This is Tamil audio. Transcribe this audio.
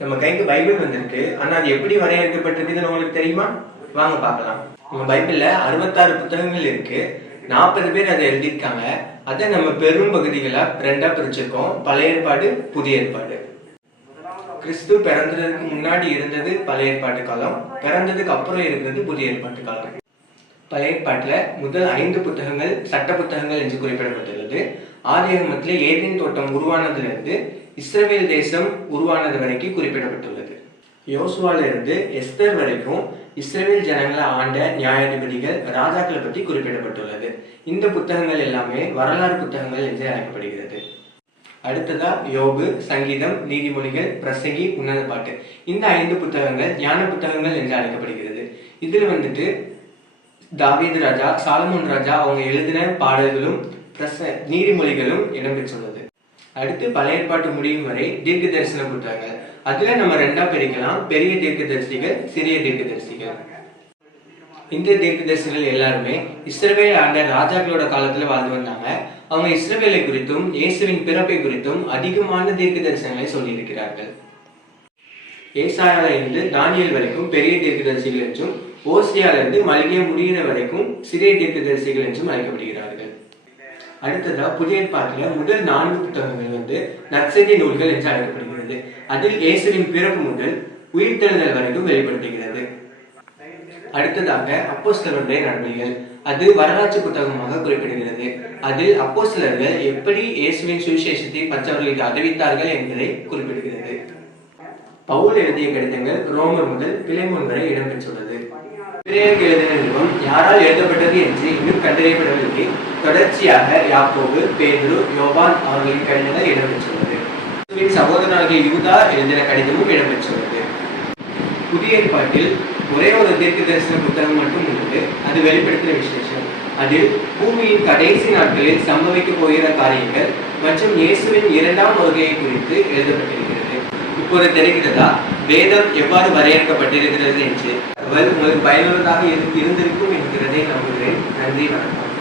நம்ம கைக்கு பைபிள் வந்திருக்கு. ஆனா அது எப்படி வரையறுக்கப்பட்டிருக்குன்னு உங்களுக்கு தெரியுமா? வாங்க பார்க்கலாம். நம்ம பைபிள்ல 66 புத்தகங்கள் இருக்கு. 40 பேர் அதை எழுதியிருக்காங்க. அதை நம்ம பெரும் பகுதிகளா ரெண்டா பிரிச்சிருக்கோம். பழைய ஏற்பாடு, புதிய ஏற்பாடு. கிறிஸ்து பிறந்ததுக்கு முன்னாடி இருந்தது பழைய ஏற்பாட்டு காலம், பிறந்ததுக்கு அப்புறம் இருக்கிறது புதிய ஏற்பாட்டு காலம். பழைய ஏற்பாட்டுல முதல் 5 புத்தகங்கள் சட்ட புத்தகங்கள் என்று குறிப்பிடப்பட்டுள்ளது. ஆதியாகமத்திலே ஏதேன் தோட்டம் உருவானதிலிருந்து இஸ்ரவேல் தேசம் உருவானது வரைக்கும் குறிப்பிடப்பட்டுள்ளது. யோசுவால இருந்து எஸ்தர் வரைக்கும் இஸ்ரவேல் ஜனங்களை ஆண்ட நியாயாதிபதிகள், ராஜாக்களை பற்றி குறிப்பிடப்பட்டுள்ளது. இந்த புத்தகங்கள் எல்லாமே வரலாறு புத்தகங்கள் என்று அழைக்கப்படுகிறது. அடுத்ததா யோபு, சங்கீதம், நீதிமொழிகள், பிரசங்கி, உன்னத பாட்டு. இந்த 5 புத்தகங்கள் ஞான புத்தகங்கள் என்று அழைக்கப்படுகிறது. இதுல வந்துட்டு தாவீது ராஜா, சாலமோன் ராஜா அவங்க எழுதின பாடல்களும் நீதிமொழிகளும் இடம்பெற்றுள்ளது. அடுத்து பழைய ஏற்பாட்டு முடியும் வரை தீர்க்க தரிசன புத்தகங்கள். அதுல நம்ம ரெண்டா பிரிக்கலாம்: பெரிய தீர்க்க தரிசிகள், சிறிய தீர்க்க தரிசிகள். இந்த தீர்க்க தரிசிகள் எல்லாருமே இஸ்ரவேல் ஆண்ட ராஜாக்களோட காலத்துல வாழ்ந்து வந்தாங்க. அவங்க இஸ்ரவேலை குறித்தும் இயேசுவின் பிறப்பை குறித்தும் அதிகமான தீர்க்க தரிசனங்களை சொல்லி இருக்கிறார்கள். ஏசாயால இருந்து தானியல் வரைக்கும் பெரிய தீர்க்க தரிசிகள் என்றும், ஓசியால இருந்து மல்கியா முடிகிற வரைக்கும் சிறிய தீர்க்க தரிசிகள் என்றும் அழைக்கப்படுகிறார்கள். அடுத்ததா புதிய ஏற்பாட்டுல முதல் 4 புத்தகங்கள் நற்செய்தி நூல்கள் என்று அழைக்கப்படுகிறது. அதில் இயேசுவின் பிறப்பு முதல் உயிர்த்தெழுதல் வரைக்கும் வெளிப்படுத்துகிறது. அடுத்ததாக அப்போஸ்தலருடைய நடவடிக்கைகள். அது வரலாற்று புத்தகமாக குறிப்பிடுகிறது. அதில் அப்போஸ்தலர்கள் எப்படி இயேசுவின் சுவிசேஷத்தை மற்றவர்களுக்கு அறிவித்தார்கள் என்பதை குறிப்பிடுகிறது. பவுல் எழுதிய கடிதங்கள் ரோமர் முதல் பிலேமோன் வரை இடம்பெற்றுள்ளது. பிறையருக்கு எழுதின நிருபம் யாரால் எழுதப்பட்டது என்று இன்னும் கண்டறியப்படவில்லை. தொடர்ச்சியாக யாக்கோபு, பேதுரு, யோவான் அவர்களின் கடிதங்கள் இடம்பெற்றுள்ளது. சகோதரனாகிய யூதா எழுதின கடிதமும் இடம்பெற்றுள்ளது. புதிய ஏற்பாட்டில் ஒரே ஒரு தீர்க்க தரிசன புத்தகம் மட்டும் உள்ளது. அது வெளிப்படுத்தின விசேஷம். அதில் பூமியின் கடைசி நாட்களில் சம்பவிக்க போகிற காரியங்கள் மற்றும் இயேசுவின் 2ஆம் வருகையை குறித்து எழுதப்பட்டிருக்கிறது. இப்போது தெரிகிறதா வேதம் எவ்வாறு வரையறுக்கப்பட்டிருக்கிறது என்று? உங்களுக்கு பயனுள்ளதாக இருந்திருக்கும் என்கிறதை நம்புகிறேன். நன்றி, வணக்கம்.